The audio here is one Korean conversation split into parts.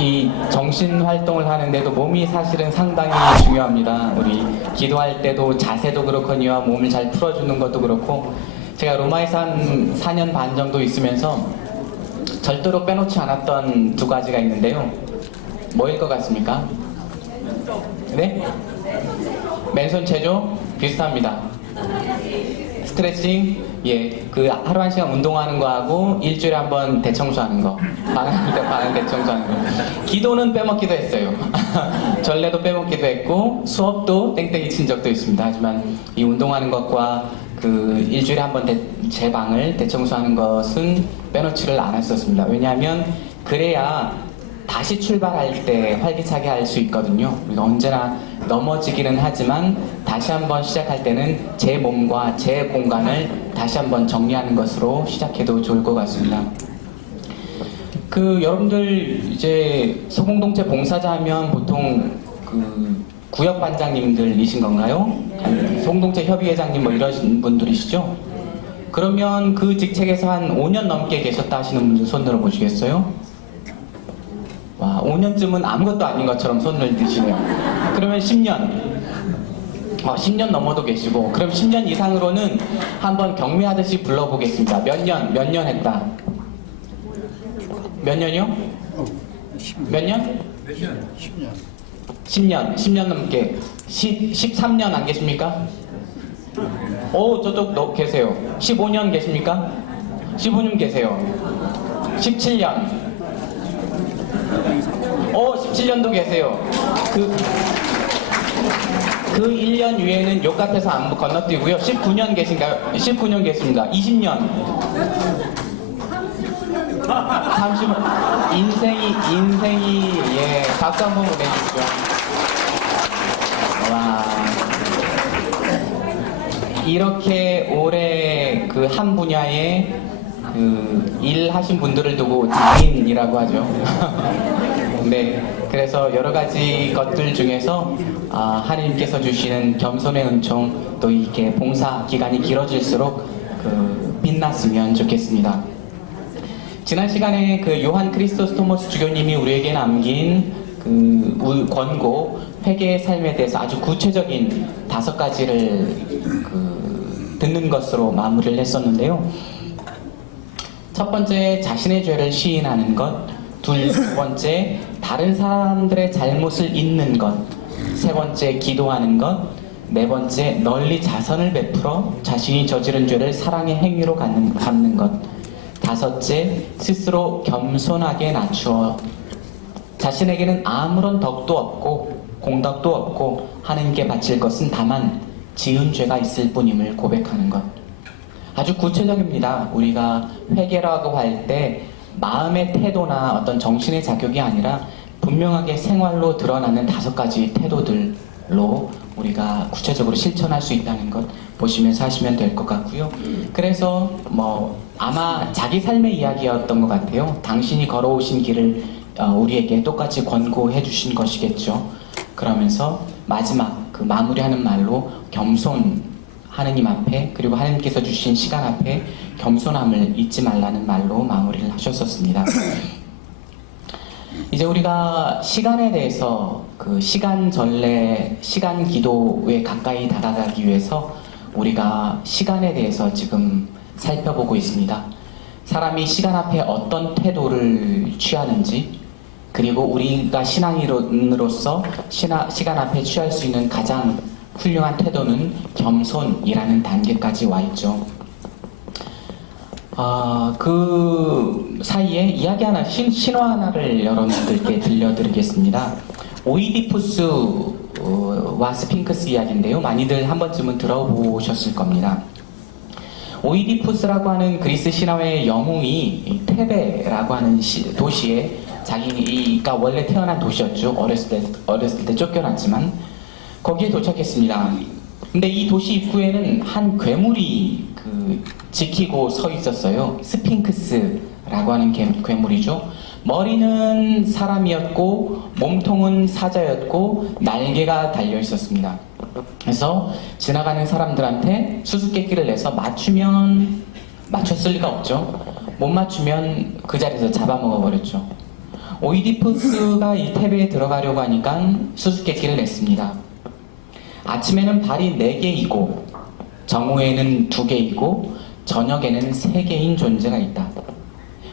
이 정신 활동을 하는데도 몸이 사실은 상당히 중요합니다. 우리 기도할 때도 자세도 그렇거니와 몸을 잘 풀어주는 것도 그렇고, 제가 로마에서 한 4년 반 정도 있으면서 절대로 빼놓지 않았던 두 가지가 있는데요. 뭐일 것 같습니까? 네? 맨손 체조? 비슷합니다. 스트레칭? 예, 그 하루 한 시간 운동하는 거하고 일주일에 한 번 대청소하는 거, 방 대청소하는 거. 기도는 빼먹기도 했어요. 전례도 빼먹기도 했고 수업도 땡땡이 친 적도 있습니다. 하지만 이 운동하는 것과 그 일주일에 한 번 제 방을 대청소하는 것은 빼놓지를 않았었습니다. 왜냐하면 그래야 다시 출발할 때 활기차게 할 수 있거든요. 우리가 언제나 넘어지기는 하지만 다시 한번 시작할 때는 제 몸과 제 공간을 다시 한번 정리하는 것으로 시작해도 좋을 것 같습니다. 그 여러분들 이제 소공동체 봉사자 하면 보통 그 구역반장님들이신 건가요? 소공동체 협의회장님 뭐 이런 분들이시죠? 그러면 그 직책에서 한 5년 넘게 계셨다 하시는 분들 손 들어 보시겠어요? 와, 5년쯤은 아무것도 아닌 것처럼 손을 드시네요. 그러면 10년. 10년 넘어도 계시고, 그럼 10년 이상으로는 한번 경매하듯이 불러보겠습니다. 몇 년 했다? 몇 년이요? 몇 년? 10년 넘게. 13년 안 계십니까? 오, 저쪽 계세요. 15년 계십니까? 15년 계세요. 17년. 17년도 계세요. 그 1년 위에는 욕 같아서 안 건너뛰고요. 19년 계신가요? 19년 계십니다. 20년. 30년. 인생이, 예, 박수 한번 보내주시죠. 와. 이렇게 오래 그 한 분야에 그 일하신 분들을 두고 지인이라고 하죠. 네, 그래서 여러 가지 것들 중에서 하나님께서 주시는 겸손의 은총, 또 이렇게 봉사 기간이 길어질수록 빛났으면 좋겠습니다. 지난 시간에 그 요한 크리스토스토모스 주교님이 우리에게 남긴 그 권고 회개의 삶에 대해서 아주 구체적인 5가지를 듣는 것으로 마무리를 했었는데요. 첫 번째, 자신의 죄를 시인하는 것. 두 번째, 다른 사람들의 잘못을 잊는 것. 세 번째, 기도하는 것. 네 번째, 널리 자선을 베풀어 자신이 저지른 죄를 사랑의 행위로 갚는 것. 다섯째, 스스로 겸손하게 낮추어 자신에게는 아무런 덕도 없고 공덕도 없고 하나님께 바칠 것은 다만 지은 죄가 있을 뿐임을 고백하는 것. 아주 구체적입니다. 우리가 회개라고 할 때 마음의 태도나 어떤 정신의 자격이 아니라 분명하게 생활로 드러나는 5가지 태도들로 우리가 구체적으로 실천할 수 있다는 것 보시면서 하시면 될 것 같고요. 그래서 아마 자기 삶의 이야기였던 것 같아요. 당신이 걸어오신 길을 우리에게 똑같이 권고해 주신 것이겠죠. 그러면서 마지막 그 마무리하는 말로 겸손, 하느님 앞에, 그리고 하나님께서 주신 시간 앞에 겸손함을 잊지 말라는 말로 마무리를 하셨었습니다. 이제 우리가 시간에 대해서 그 시간 전례, 시간 기도에 가까이 다가가기 위해서 우리가 시간에 대해서 지금 살펴보고 있습니다. 사람이 시간 앞에 어떤 태도를 취하는지, 그리고 우리가 신앙인으로서 시간 앞에 취할 수 있는 가장 훌륭한 태도는 겸손이라는 단계까지 와 있죠. 그 사이에 이야기 하나, 신화 하나를 여러분들께 들려드리겠습니다. 오이디푸스와 스핑크스 이야기인데요. 많이들 한 번쯤은 들어보셨을 겁니다. 오이디푸스라고 하는 그리스 신화의 영웅이 테베라고 하는 도시에 자기가 원래 태어난 도시였죠. 어렸을 때 쫓겨났지만 거기에 도착했습니다. 근데 이 도시 입구에는 한 괴물이 지키고 서 있었어요. 스핑크스라고 하는 괴물이죠. 머리는 사람이었고 몸통은 사자였고 날개가 달려 있었습니다. 그래서 지나가는 사람들한테 수수께끼를 내서 맞췄을 리가 없죠. 못 맞추면 그 자리에서 잡아먹어 버렸죠. 오이디푸스가 이 탭에 들어가려고 하니까 수수께끼를 냈습니다. 아침에는 발이 4개이고 정오에는 2개이고 저녁에는 3개인 존재가 있다.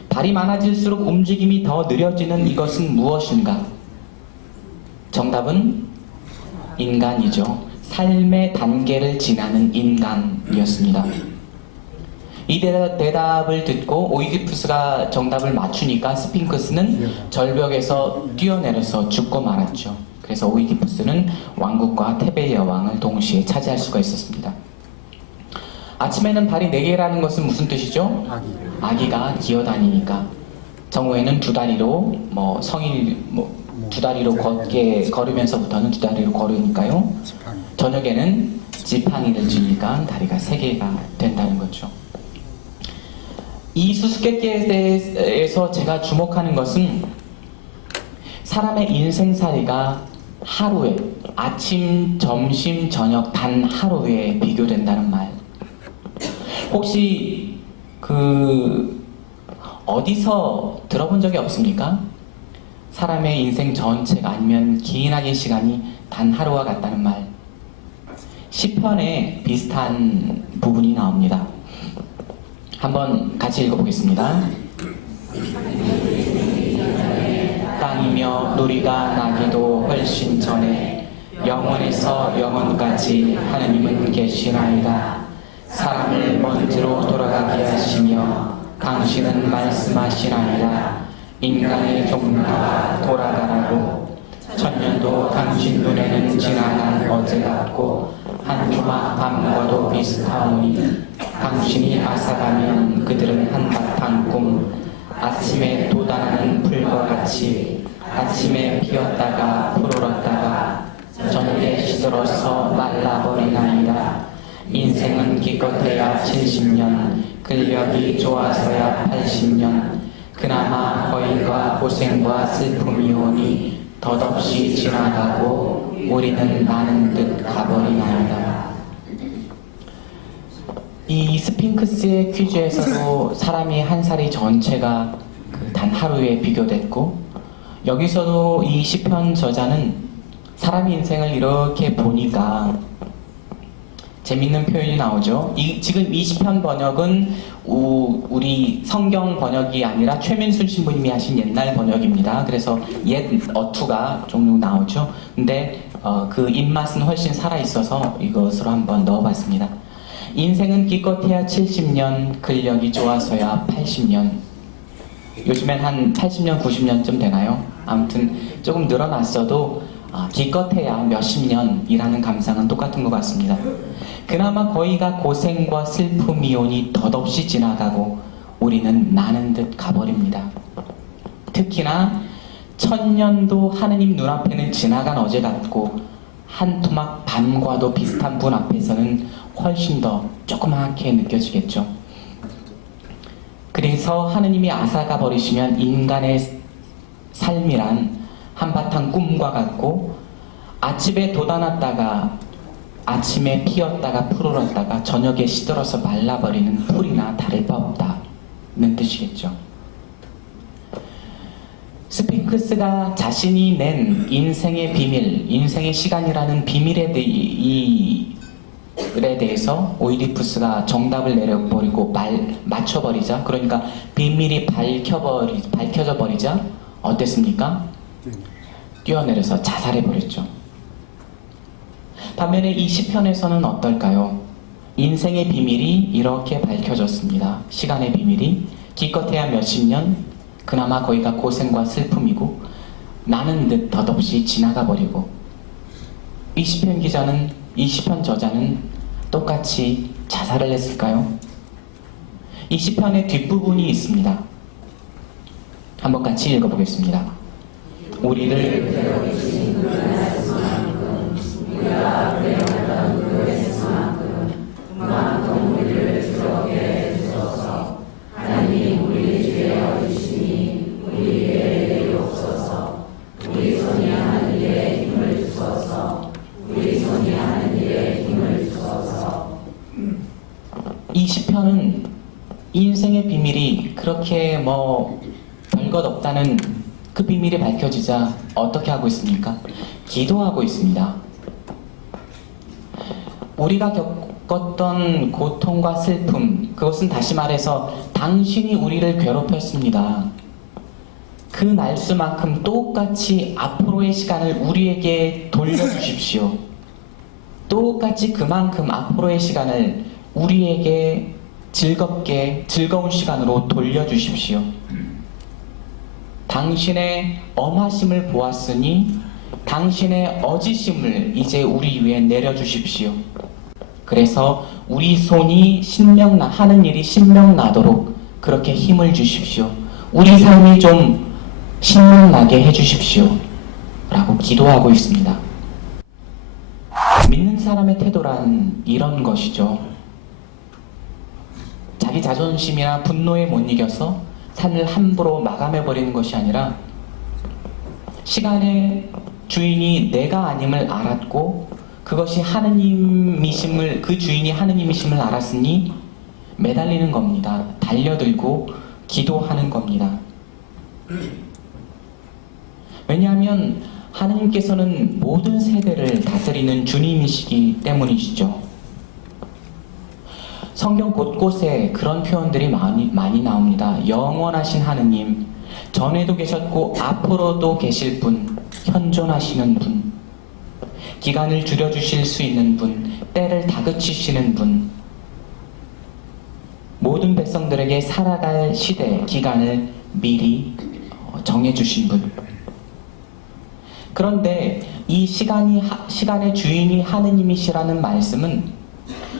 발이 많아질수록 움직임이 더 느려지는 이것은 무엇인가? 정답은 인간이죠. 삶의 단계를 지나는 인간이었습니다. 이 대답을 듣고 오이디푸스가 정답을 맞추니까 스핑크스는 절벽에서 뛰어내려서 죽고 말았죠. 그래서 오이디푸스는 왕국과 테베의 여왕을 동시에 차지할 수가 있었습니다. 아침에는 발이 4개라는 것은 무슨 뜻이죠? 아기가 기어다니니까. 정오에는 2다리로 성인이 2다리로 걸으면서부터는 2다리로 걸으니까요. 저녁에는 지팡이를 쥐니까 다리가 3개가 된다는 거죠. 이 수수께끼에 대해서 제가 주목하는 것은 사람의 인생살이가 하루에, 아침, 점심, 저녁 단 하루에 비교된다는 말. 혹시 어디서 들어본 적이 없습니까? 사람의 인생 전체가 아니면 기인하게 시간이 단 하루와 같다는 말. 시편에 비슷한 부분이 나옵니다. 한번 같이 읽어보겠습니다. 땅이며 누리가 나기도 훨씬 전에 영원에서 영원까지 하느님은 계시나이다. 사람을 먼지로 돌아가게 하시며 당신은 말씀하시나이다. 인간의 종류가 돌아가라고. 천년도 당신 눈에는 지나간 어제 같고 한 주막 밤과도 비슷하오니 당신이 앗아가면 그들은 한바탕 꿈. 아침에 돋아나는 풀과 같이 아침에 피었다가 푸르렀다가 저녁에 시들어서 말라버리나이다. 인생은 기껏해야 70년, 근력이 좋아서야 80년. 그나마 거인과 고생과 슬픔이 오니 덧없이 지나가고 우리는 나는 듯 가버리나이다. 이 스핑크스의 퀴즈에서도 사람이 한 살이 전체가 단 하루에 비교됐고, 여기서도 이 시편 저자는 사람의 인생을 이렇게 보니까 재밌는 표현이 나오죠. 지금 이 시편 번역은 우리 성경 번역이 아니라 최민순 신부님이 하신 옛날 번역입니다. 그래서 옛 어투가 종종 나오죠. 근데 그 입맛은 훨씬 살아있어서 이것으로 한번 넣어봤습니다. 인생은 기껏해야 70년, 근력이 좋아서야 80년. 요즘엔 한 80년, 90년쯤 되나요? 아무튼 조금 늘어났어도 기껏해야 몇십 년이라는 감상은 똑같은 것 같습니다. 그나마 거의가 고생과 슬픔이 오니 덧없이 지나가고 우리는 나는 듯 가버립니다. 특히나 천년도 하느님 눈앞에는 지나간 어제 같고 한 토막 밤과도 비슷한 분 앞에서는 훨씬 더 조그맣게 느껴지겠죠. 그래서 하느님이 앗아가 버리시면 인간의 삶이란 한바탕 꿈과 같고 아침에 돋아났다가 아침에 피었다가 푸르렀다가 저녁에 시들어서 말라버리는 풀이나 다를 바 없다는 뜻이겠죠. 스핑크스가 자신이 낸 인생의 비밀, 인생의 시간이라는 비밀에 대해서 오이디푸스가 정답을 내려버리고 맞춰버리자, 그러니까 비밀이 밝혀져 버리자 어땠습니까? 뛰어내려서 자살해버렸죠. 반면에 이 시편에서는 어떨까요? 인생의 비밀이 이렇게 밝혀졌습니다. 시간의 비밀이 기껏해야 몇십 년, 그나마 거기가 고생과 슬픔이고 나는 듯 덧없이 지나가 버리고, 이 시편 저자는 똑같이 자살을 했을까요? 이 시편의 뒷부분이 있습니다. 한번 같이 읽어보겠습니다. 우리를 이 시편은 인생의 비밀이 그렇게 별것 없다는 그 비밀이 밝혀지자 어떻게 하고 있습니까? 기도하고 있습니다. 우리가 겪었던 고통과 슬픔, 그것은 다시 말해서 당신이 우리를 괴롭혔습니다. 그 날수만큼 똑같이 앞으로의 시간을 우리에게 돌려주십시오. 똑같이 그만큼 앞으로의 시간을 우리에게 즐거운 시간으로 돌려주십시오. 당신의 엄하심을 보았으니 당신의 어지심을 이제 우리 위에 내려주십시오. 그래서 우리 손이 하는 일이 신명나도록 그렇게 힘을 주십시오. 우리 삶이 좀 신명나게 해주십시오. 라고 기도하고 있습니다. 믿는 사람의 태도란 이런 것이죠. 자기 자존심이나 분노에 못 이겨서 삶을 함부로 마감해버리는 것이 아니라 시간의 주인이 내가 아님을 알았고 그것이 하느님이심을, 그 주인이 하느님이심을 알았으니 매달리는 겁니다. 달려들고 기도하는 겁니다. 왜냐하면 하느님께서는 모든 세대를 다스리는 주님이시기 때문이시죠. 성경 곳곳에 그런 표현들이 많이 나옵니다. 영원하신 하느님, 전에도 계셨고 앞으로도 계실 분, 현존하시는 분, 기간을 줄여주실 수 있는 분, 때를 다그치시는 분, 모든 백성들에게 살아갈 시대, 기간을 미리 정해주신 분. 그런데 이 시간의 주인이 하느님이시라는 말씀은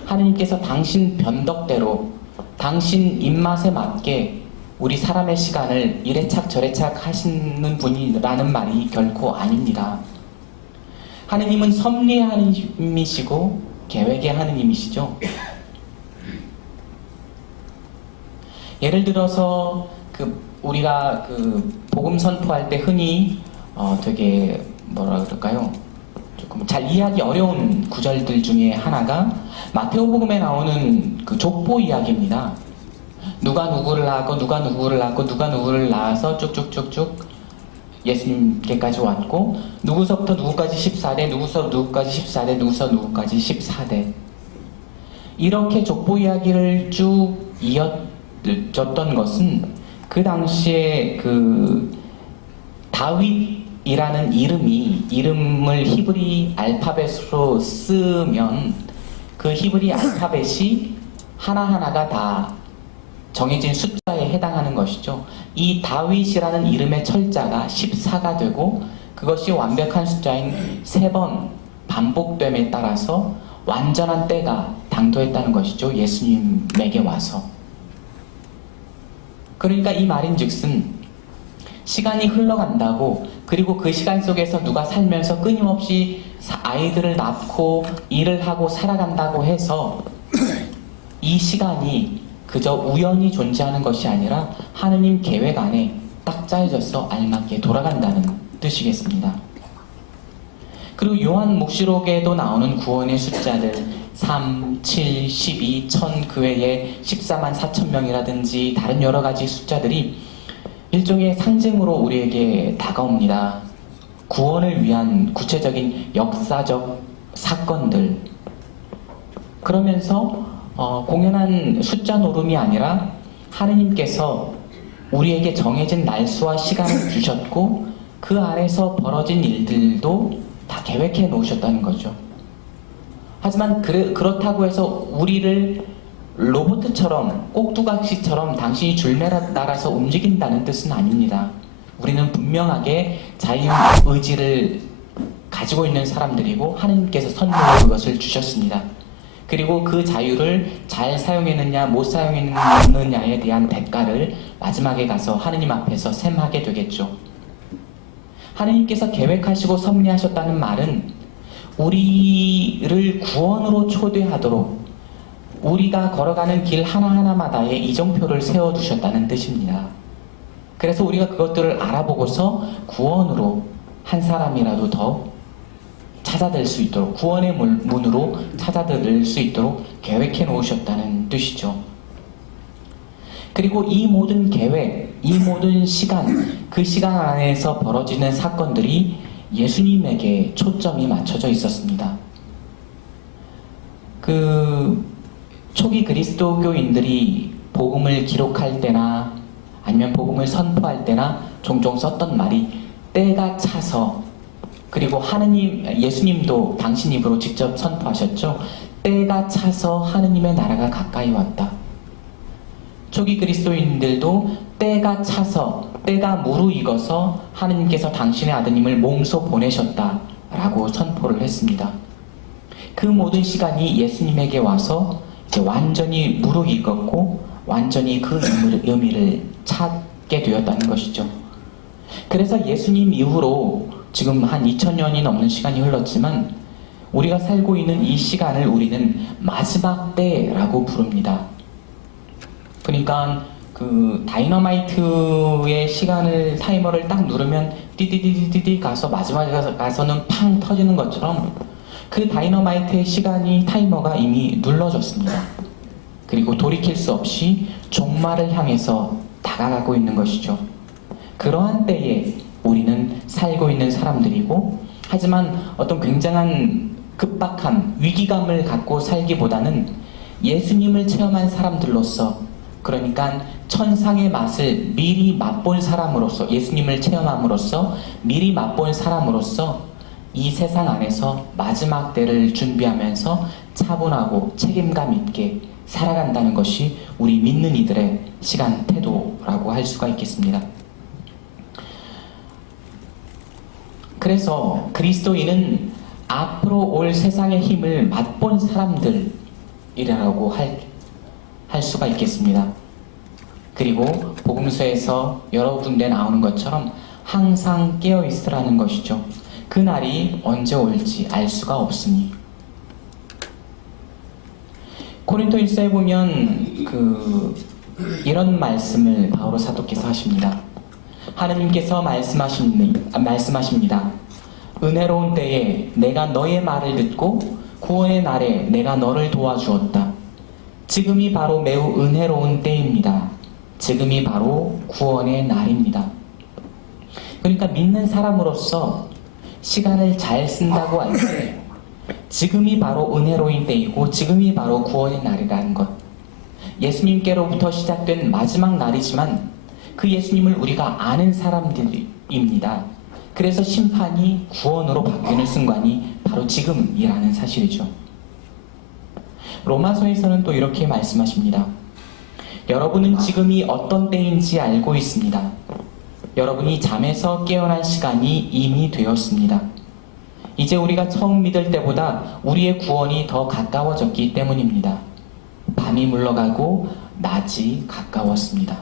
하느님께서 당신 변덕대로 당신 입맛에 맞게 우리 사람의 시간을 이래착 저래착 하시는 분이라는 말이 결코 아닙니다. 하느님은 섭리의 하느님이시고 계획의 하느님이시죠. 예를 들어서 우리가 복음 선포할 때 흔히 되게 뭐라 그럴까요? 조금 잘 이해하기 어려운 구절들 중에 하나가 마태오복음에 나오는 그 족보 이야기입니다. 누가 누구를 낳았고 누가 누구를 낳았고 누가 누구를 낳아서 쭉쭉쭉쭉 예수님께까지 왔고 누구서부터 누구까지 14대, 누구서 누구까지 14대, 누구서 누구까지 14대, 이렇게 족보 이야기를 쭉 이어졌던 것은 그 당시에 다윗이라는 이름을 히브리 알파벳으로 쓰면 그 히브리 알파벳이 하나하나가 다 정해진 숫자에 해당하는 것이죠. 이 다윗이라는 이름의 철자가 14가 되고 그것이 완벽한 숫자인 3번 반복됨에 따라서 완전한 때가 당도했다는 것이죠. 예수님에게 와서. 그러니까 이 말인즉슨 시간이 흘러간다고, 그리고 그 시간 속에서 누가 살면서 끊임없이 아이들을 낳고 일을 하고 살아간다고 해서 이 시간이 그저 우연히 존재하는 것이 아니라 하느님 계획 안에 딱 짜여져서 알맞게 돌아간다는 뜻이겠습니다. 그리고 요한 묵시록에도 나오는 구원의 숫자들 3, 7, 12, 1000, 그 외에 14만 4천 명이라든지 다른 여러 가지 숫자들이 일종의 상징으로 우리에게 다가옵니다. 구원을 위한 구체적인 역사적 사건들. 그러면서 공연한 숫자 노름이 아니라 하느님께서 우리에게 정해진 날수와 시간을 주셨고 그 안에서 벌어진 일들도 다 계획해 놓으셨다는 거죠. 하지만 그렇다고 해서 우리를 로봇처럼, 꼭두각시처럼 당신이 줄매 날아서 움직인다는 뜻은 아닙니다. 우리는 분명하게 자유의지를 가지고 있는 사람들이고 하느님께서 선물로 그것을 주셨습니다. 그리고 그 자유를 잘 사용했느냐 못 사용했느냐에 대한 대가를 마지막에 가서 하느님 앞에서 셈하게 되겠죠. 하느님께서 계획하시고 섭리하셨다는 말은 우리를 구원으로 초대하도록 우리가 걸어가는 길 하나하나마다에 이정표를 세워두셨다는 뜻입니다. 그래서 우리가 그것들을 알아보고서 구원으로 한 사람이라도 더 찾아들 수 있도록, 구원의 문으로 찾아들 수 있도록 계획해 놓으셨다는 뜻이죠. 그리고 이 모든 계획, 이 모든 시간, 그 시간 안에서 벌어지는 사건들이 예수님에게 초점이 맞춰져 있었습니다. 그 초기 그리스도교인들이 복음을 기록할 때나 아니면 복음을 선포할 때나 종종 썼던 말이 때가 차서, 그리고 예수님도 당신 입으로 직접 선포하셨죠. 때가 차서 하느님의 나라가 가까이 왔다. 초기 그리스도인들도 때가 차서, 때가 무르익어서 하느님께서 당신의 아드님을 몸소 보내셨다 라고 선포를 했습니다. 그 모든 시간이 예수님에게 와서 이제 완전히 무르익었고 완전히 그 의미를 찾게 되었다는 것이죠. 그래서 예수님 이후로 지금 한 2000년이 넘는 시간이 흘렀지만 우리가 살고 있는 이 시간을 우리는 마지막 때라고 부릅니다. 그러니까 그 다이너마이트의 타이머를 딱 누르면 띠디디디디 가서 마지막에 가서는 팡 터지는 것처럼 그 다이너마이트의 타이머가 이미 눌러졌습니다. 그리고 돌이킬 수 없이 종말을 향해서 다가가고 있는 것이죠. 그러한 때에 우리는 살고 있는 사람들이고, 하지만 어떤 굉장한 급박함, 위기감을 갖고 살기보다는 예수님을 체험한 사람들로서, 그러니까 천상의 맛을 미리 맛본 사람으로서, 예수님을 체험함으로써 미리 맛본 사람으로서 이 세상 안에서 마지막 때를 준비하면서 차분하고 책임감 있게 살아간다는 것이 우리 믿는 이들의 시간 태도라고 할 수가 있겠습니다. 그래서 그리스도인은 앞으로 올 세상의 힘을 맛본 사람들이라고 할 수가 있겠습니다. 그리고 복음서에서 여러 군데 나오는 것처럼 항상 깨어 있으라는 것이죠. 그 날이 언제 올지 알 수가 없으니. 고린도 1서에 보면 이런 말씀을 바오로 사도께서 하십니다. 하느님께서 말씀하십니다. 은혜로운 때에 내가 너의 말을 듣고 구원의 날에 내가 너를 도와주었다. 지금이 바로 매우 은혜로운 때입니다. 지금이 바로 구원의 날입니다. 그러니까 믿는 사람으로서 시간을 잘 쓴다고 할 때 지금이 바로 은혜로운 때이고 지금이 바로 구원의 날이라는 것, 예수님께로부터 시작된 마지막 날이지만 그 예수님을 우리가 아는 사람들입니다. 그래서 심판이 구원으로 바뀌는 순간이 바로 지금이라는 사실이죠. 로마서에서는 또 이렇게 말씀하십니다. 여러분은 지금이 어떤 때인지 알고 있습니다. 여러분이 잠에서 깨어날 시간이 이미 되었습니다. 이제 우리가 처음 믿을 때보다 우리의 구원이 더 가까워졌기 때문입니다. 밤이 물러가고 낮이 가까웠습니다.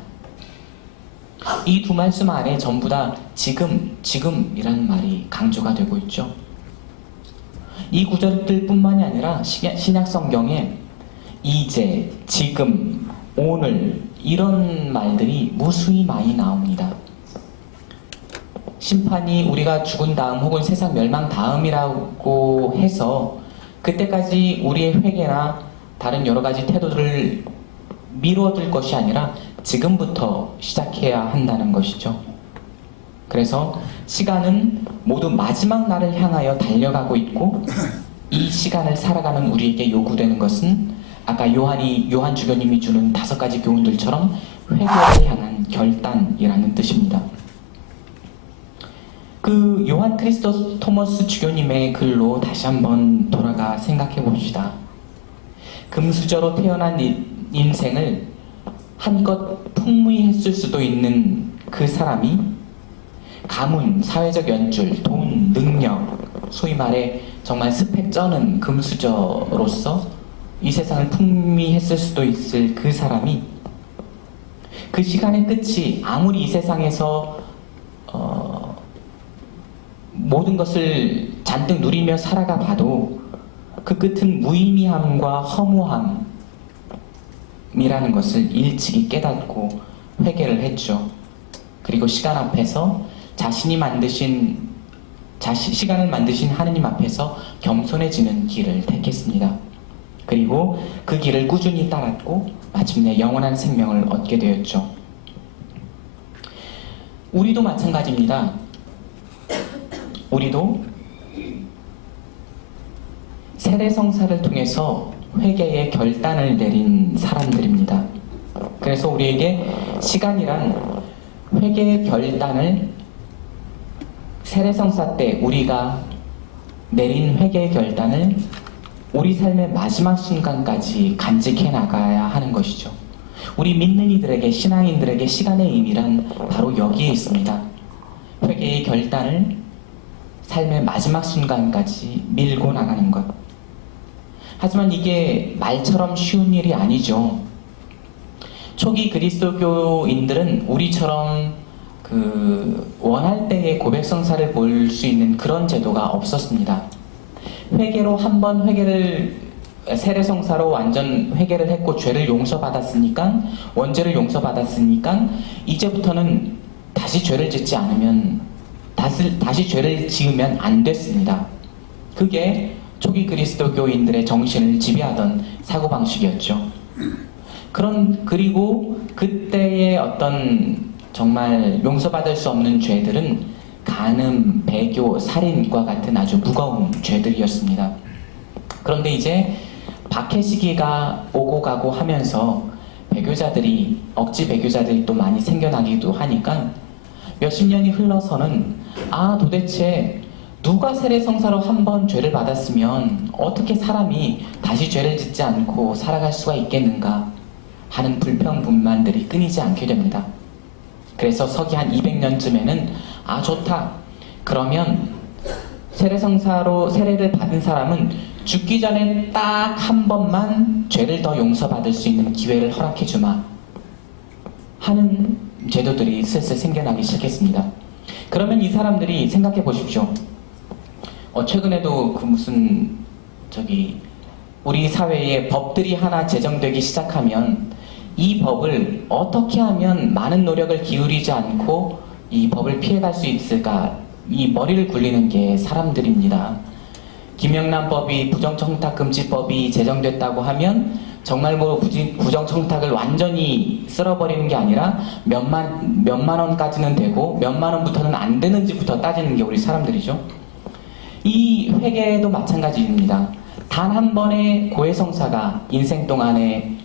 이 두 말씀 안에 전부 다 지금이라는 말이 강조가 되고 있죠. 이 구절들 뿐만이 아니라 신약 성경에 이제, 지금, 오늘 이런 말들이 무수히 많이 나옵니다. 심판이 우리가 죽은 다음 혹은 세상 멸망 다음이라고 해서 그때까지 우리의 회개나 다른 여러 가지 태도들을 미뤄둘 것이 아니라 지금부터 시작해야 한다는 것이죠. 그래서 시간은 모두 마지막 날을 향하여 달려가고 있고, 이 시간을 살아가는 우리에게 요구되는 것은 아까 요한 주교님이 주는 5가지 교훈들처럼 회개를 향한 결단이라는 뜻입니다. 그 요한 크리스토토머스 주교님의 글로 다시 한번 돌아가 생각해 봅시다. 금수저로 태어난 인생을 한껏 풍미했을 수도 있는 그 사람이 가문, 사회적 연줄, 돈, 능력, 소위 말해 정말 스펙 쩌는 금수저로서 이 세상을 풍미했을 수도 있을 그 사람이 그 시간의 끝이 아무리 이 세상에서 모든 것을 잔뜩 누리며 살아가 봐도 그 끝은 무의미함과 허무함이라는 것을 일찍이 깨닫고 회개를 했죠. 그리고 시간 앞에서 시간을 만드신 하느님 앞에서 겸손해지는 길을 택했습니다. 그리고 그 길을 꾸준히 따랐고 마침내 영원한 생명을 얻게 되었죠. 우리도 마찬가지입니다. 우리도 세례성사를 통해서 회개의 결단을 내린 사람들입니다. 그래서 우리에게 시간이란 회개의 결단을 세례성사 때 우리가 내린 회개의 결단을 우리 삶의 마지막 순간까지 간직해 나가야 하는 것이죠. 우리 믿는 이들에게, 신앙인들에게 시간의 의미란 바로 여기에 있습니다. 회개의 결단을 삶의 마지막 순간까지 밀고 나가는 것. 하지만 이게 말처럼 쉬운 일이 아니죠. 초기 그리스도교인들은 우리처럼 원할 때의 고백성사를 볼 수 있는 그런 제도가 없었습니다. 회개로 한번 세례성사로 완전 회개를 했고 죄를 용서받았으니까, 원죄를 용서받았으니까 이제부터는 다시 죄를 짓지 않으면, 다시 죄를 지으면 안 됐습니다. 그게 초기 그리스도교인들의 정신을 지배하던 사고방식이었죠. 그리고 그때의 어떤 정말 용서받을 수 없는 죄들은 간음, 배교, 살인과 같은 아주 무거운 죄들이었습니다. 그런데 이제 박해 시기가 오고 가고 하면서 억지 배교자들이 또 많이 생겨나기도 하니까 몇십 년이 흘러서는 도대체 누가 세례성사로 한번 죄를 받았으면 어떻게 사람이 다시 죄를 짓지 않고 살아갈 수가 있겠는가 하는 불평불만들이 끊이지 않게 됩니다. 그래서 서기 한 200년쯤에는 좋다. 그러면 세례성사로 세례를 받은 사람은 죽기 전에 딱 한 번만 죄를 더 용서받을 수 있는 기회를 허락해주마 하는 제도들이 슬슬 생겨나기 시작했습니다. 그러면 이 사람들이 생각해 보십시오. 최근에도 우리 사회에 법들이 하나 제정되기 시작하면 이 법을 어떻게 하면 많은 노력을 기울이지 않고 이 법을 피해갈 수 있을까, 이 머리를 굴리는 게 사람들입니다. 김영란법이 부정청탁금지법이 제정됐다고 하면 정말 부정청탁을 완전히 쓸어버리는 게 아니라 몇만 원까지는 되고 몇만 원부터는 안 되는지부터 따지는 게 우리 사람들이죠. 이 회개도 마찬가지입니다. 단 한 번의 고해성사가 인생 동안에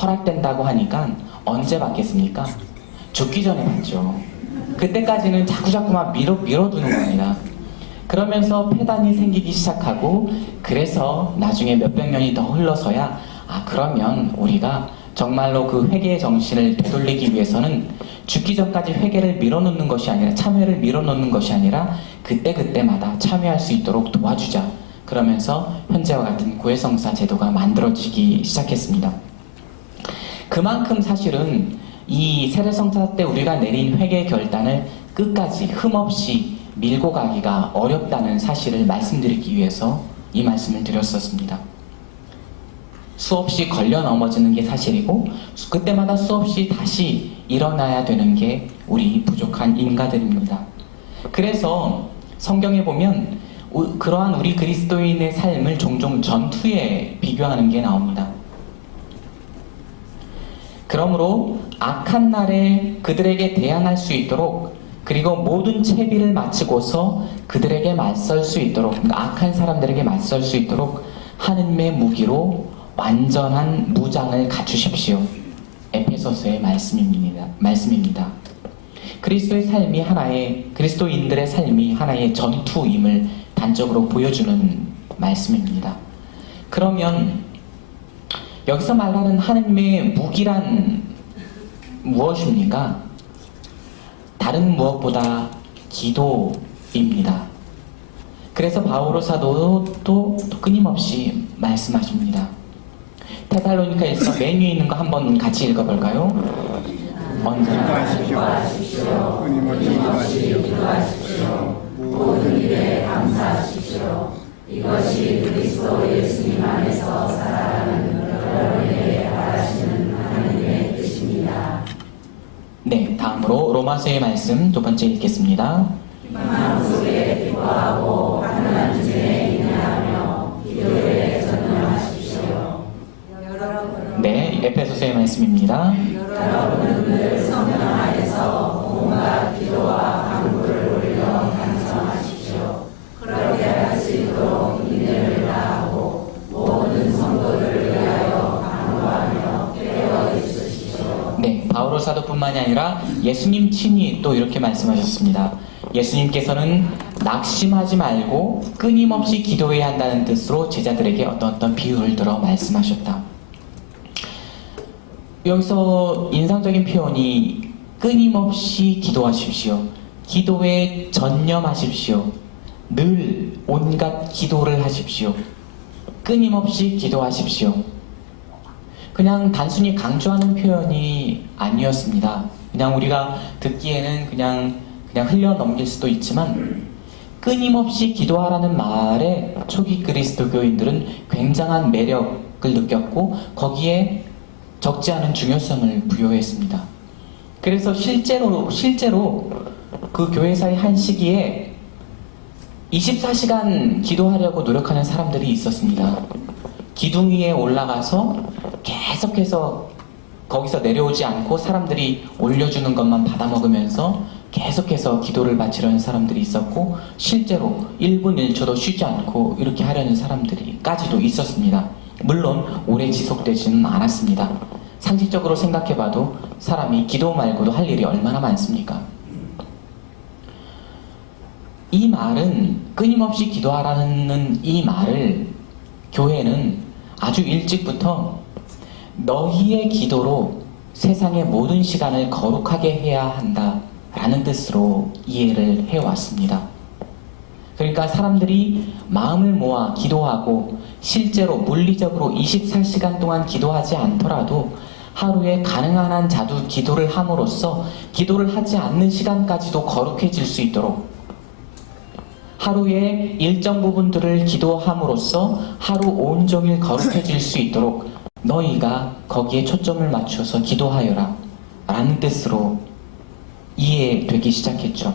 허락된다고 하니까 언제 받겠습니까? 죽기 전에 받죠. 그때까지는 자꾸만 밀어두는 겁니다. 그러면서 폐단이 생기기 시작하고, 그래서 나중에 몇백 년이 더 흘러서야 그러면 우리가 정말로 그 회개의 정신을 되돌리기 위해서는 죽기 전까지 회개를 밀어놓는 것이 아니라, 참회를 밀어놓는 것이 아니라 그때그때마다 참여할 수 있도록 도와주자. 그러면서 현재와 같은 고해성사 제도가 만들어지기 시작했습니다. 그만큼 사실은 이 세례성사 때 우리가 내린 회개의 결단을 끝까지 흠없이 밀고 가기가 어렵다는 사실을 말씀드리기 위해서 이 말씀을 드렸었습니다. 수없이 걸려 넘어지는 게 사실이고, 그때마다 수없이 다시 일어나야 되는 게 우리 부족한 인간들입니다. 그래서 성경에 보면 그러한 우리 그리스도인의 삶을 종종 전투에 비교하는 게 나옵니다. 그러므로 악한 날에 그들에게 대항할 수 있도록, 그리고 모든 채비를 마치고서 그들에게 맞설 수 있도록, 그러니까 악한 사람들에게 맞설 수 있도록 하느님의 무기로 완전한 무장을 갖추십시오. 에페소서의 말씀입니다. 그리스도인들의 삶이 하나의 전투임을 단적으로 보여주는 말씀입니다. 그러면 여기서 말하는 하느님의 무기란 무엇입니까? 다른 무엇보다 기도입니다. 그래서 바오로 사도도 끊임없이 말씀하십니다. 테살로니가에서 맨 위에 있는 거 한번 같이 읽어볼까요? 언제나 기도하십시오. 끊임없이 기도하십시오. 모든 일에 감사하십시오. 이것이 그리스도 예수님 안에서 살아가는 여러분에게 바라시는 하나님의 뜻입니다. 네, 다음으로 로마서의 말씀 두 번째 읽겠습니다. 마음 속에 기뻐하고 가난한 중에 인내하며 기도에 전념하십시오. 네, 에페소서의 말씀입니다. 여러분은 늘 성령 안에서 온갖 기도 사도뿐만이 아니라 예수님 친히 또 이렇게 말씀하셨습니다. 예수님께서는 낙심하지 말고 끊임없이 기도해야 한다는 뜻으로 제자들에게 어떤 비유를 들어 말씀하셨다. 여기서 인상적인 표현이 끊임없이 기도하십시오. 기도에 전념하십시오. 늘 온갖 기도를 하십시오. 끊임없이 기도하십시오. 그냥 단순히 강조하는 표현이 아니었습니다. 그냥 우리가 듣기에는 그냥 흘려 넘길 수도 있지만 끊임없이 기도하라는 말에 초기 그리스도교인들은 굉장한 매력을 느꼈고 거기에 적지 않은 중요성을 부여했습니다. 그래서 실제로 그 교회사의 한 시기에 24시간 기도하려고 노력하는 사람들이 있었습니다. 기둥 위에 올라가서 계속해서 거기서 내려오지 않고 사람들이 올려주는 것만 받아먹으면서 계속해서 기도를 바치려는 사람들이 있었고 실제로 1분 1초도 쉬지 않고 이렇게 하려는 사람들이까지도 있었습니다. 물론 오래 지속되지는 않았습니다. 상식적으로 생각해봐도 사람이 기도 말고도 할 일이 얼마나 많습니까? 이 말은 끊임없이 기도하라는 이 말을 교회는 아주 일찍부터 너희의 기도로 세상의 모든 시간을 거룩하게 해야 한다 라는 뜻으로 이해를 해왔습니다. 그러니까 사람들이 마음을 모아 기도하고 실제로 물리적으로 24시간 동안 기도하지 않더라도 하루에 가능한 한 자주 기도를 함으로써 기도를 하지 않는 시간까지도 거룩해질 수 있도록 하루의 일정 부분들을 기도함으로써 하루 온종일 거룩해질 수 있도록 너희가 거기에 초점을 맞춰서 기도하여라 라는 뜻으로 이해되기 시작했죠.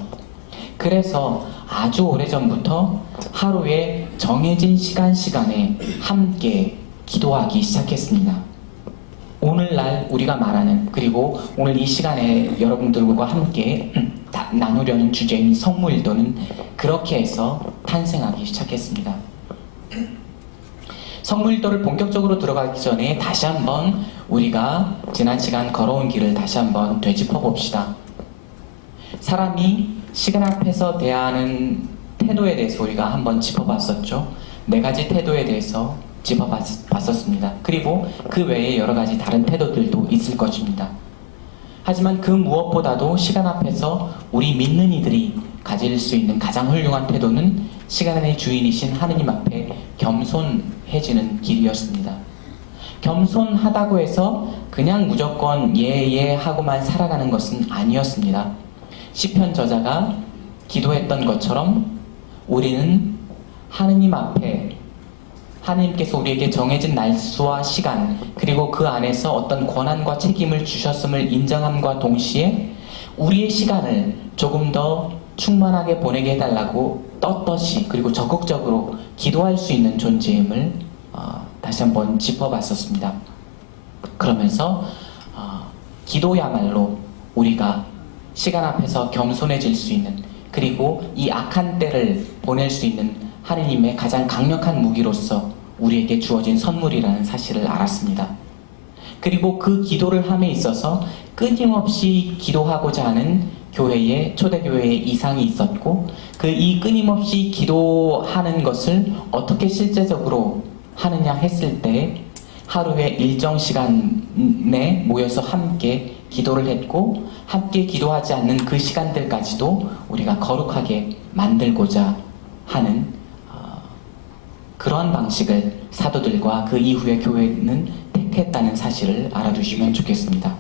그래서 아주 오래전부터 하루에 정해진 시간에 함께 기도하기 시작했습니다. 오늘날 우리가 말하는 그리고 오늘 이 시간에 여러분들과 함께 나누려는 주제인 성무일도는 그렇게 해서 탄생하기 시작했습니다. 성무일도를 본격적으로 들어가기 전에 다시 한번 우리가 지난 시간 걸어온 길을 다시 한번 되짚어 봅시다. 사람이 시간 앞에서 대하는 태도에 대해서 우리가 한번 짚어봤었죠. 4가지 태도에 대해서 짚어봤었습니다. 그리고 그 외에 여러 가지 다른 태도들도 있을 것입니다. 하지만 그 무엇보다도 시간 앞에서 우리 믿는 이들이 가질 수 있는 가장 훌륭한 태도는 시간의 주인이신 하느님 앞에 겸손해지는 길이었습니다. 겸손하다고 해서 그냥 무조건 예 하고만 살아가는 것은 아니었습니다. 시편 저자가 기도했던 것처럼 우리는 하느님 앞에 하느님께서 우리에게 정해진 날수와 시간 그리고 그 안에서 어떤 권한과 책임을 주셨음을 인정함과 동시에 우리의 시간을 조금 더 충만하게 보내게 해달라고 떳떳이 그리고 적극적으로 기도할 수 있는 존재임을 다시 한번 짚어봤었습니다. 그러면서 기도야말로 우리가 시간 앞에서 겸손해질 수 있는 그리고 이 악한 때를 보낼 수 있는 하느님의 가장 강력한 무기로서 우리에게 주어진 선물이라는 사실을 알았습니다. 그리고 그 기도를 함에 있어서 끊임없이 기도하고자 하는 초대교회의 이상이 있었고 이 끊임없이 기도하는 것을 어떻게 실제적으로 하느냐 했을 때 하루에 일정 시간에 모여서 함께 기도를 했고 함께 기도하지 않는 그 시간들까지도 우리가 거룩하게 만들고자 하는 그러한 방식을 사도들과 그 이후의 교회는 택했다는 사실을 알아두시면 좋겠습니다.